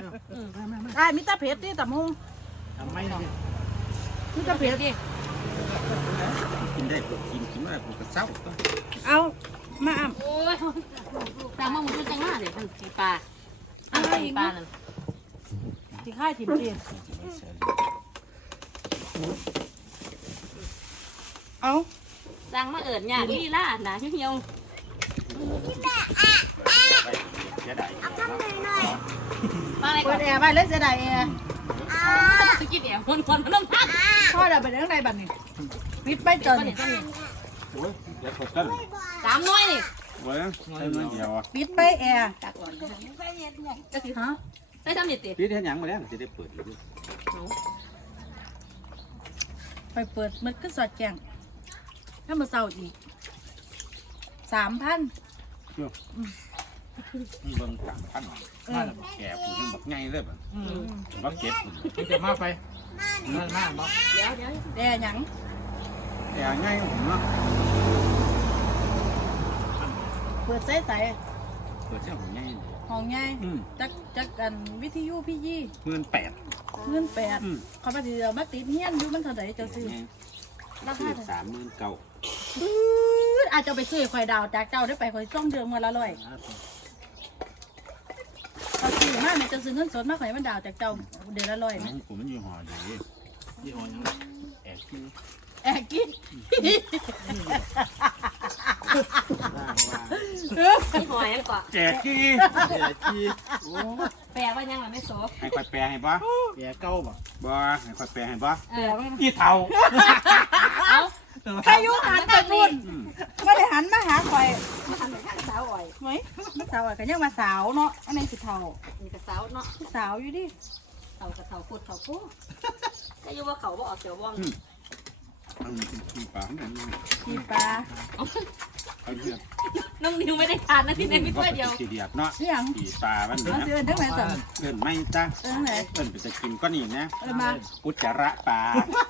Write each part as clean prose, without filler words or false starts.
ได้มิตรเพชรที่ตำฮงทำไม่ได้มิตรเพชรกินได้ปวดกินอะไรปวดกระเซ้าเอามาอ่ำโอ้ยแต่มาหมูมันจังมากเลยมันจีปลาอะไรปลานั่นที่ค่ายถิ่มเตียเอาจังมาเอิญหยาดลี่ล่าหนาเหี่ยวจะได้ปลาอะไรเปิก่อดนแอร์ไปเลยเสียดายแอร์สกินแอบคนมันต้องทักพ่อเดี๋ยวไปเรื่องใดบัดนี้วิทย์ไปเจอนี่โอ้ยเดี๋ยวตกกันสามน้อยนี่เว้ยใช่ไหมเดียววิทย์ไปแอร์ก็คือฮะได้ทำนิติพี่เทียนยังมาแล้วจะได้เปิดอยู่ไปเปิดมันก็สอดแจงถ้ามาเศร้าอีก3,000 มีเบิ่งต่างพันแก่ผู้ยังบักไงเลยแบบบักเก็บมันจะมาไปนั่นมากบ่เดี๋ยวแอร์หยังแก่ไงผมเนาะเปิดใส่เปิดเจ้าผมไงห้องใหญ่จักกันวิทยุพี่ยี่ 18,000 เงิน8เขาไปเดียวมาติดเฮียนอยู่มันเท่าไหร่จะซื้อราคา 30,000เก่าอาจจะไปซื้อข่อยดาวจากเจ้าได้ไปข่อยส่งเดือนวันละ100เขาซื้อมาแม่จะซื้อเงินสดมาข่อยมันดาวจากเจ้าเดือนละ100นะผมมันอยู่หออยู่ยี่ห้อยังแอบกินแอกกี้ที่หอยยังก่อนแก่กี้แอบกินโอ้แปลว่ายังไม่โซ่ให้ค่อยแปลให้บ่แอบเก้าบ่บ่ให้ค่อยแปลให้บ่เอออีเฒ่าเอาใครยุ่งหันไปนู่นไม่ได้หันมาหาข่อยมาทำเป็นข้างสาวอ่อยไหมมาสาวอะก็ยังมาสาวเนาะอันนี้สิเท่านี่กับสาวเนาะสาวอยู่ดิเต่ากับเต่าพูดเต่าพูดก็อยู่ว่าเขาบ่ออกเสียวว่องมีปลาเหมือนกันกีปลาเอาเยอะน้องนิวไม่ได้ทานนะที่ในพี่ถ้วยเดียวสีเดียดเนาะนี่ยังปีปลามันเรานะเดินทั้งไหนสั่งเอิ้นไม่จ้าเดินทั้งไหนเอิ้นไปจะกินก็นี่นะมาอุจจาระปลา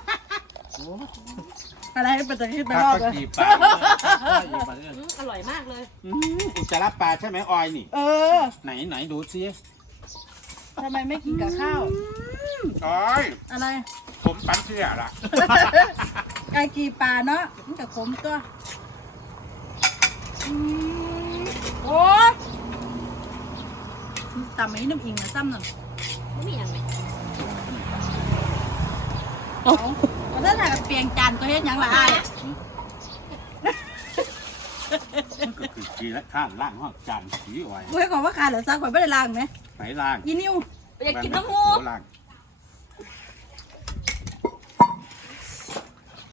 อะไรเป็นตัวที่ไปถ้ารอบก็เลยกีปลาอร่อยมากเลยอุจจาระปลาใช่ไหมออยนี่เออไหนดูซิทำไมไม่กินกับข้าวออยอะไรผมปันเชื่อละไก่กีปลาเนาะมันกับขมตัวโอ้ตำนี้น้ำอิงนะซ้ำหน่อยไม่มีอย่างไหนเอาถ้าถ่ายกับเปียงจานก็เฮ็ดหยังละอายก็คือกีและข้านล่างห้องจานสีออยกูให้ขอว่าขาดเหรือซักข่อยไม่ได้ล้างไหมไหนล่างอีนิ้วอยากกินน้ำมูล่าง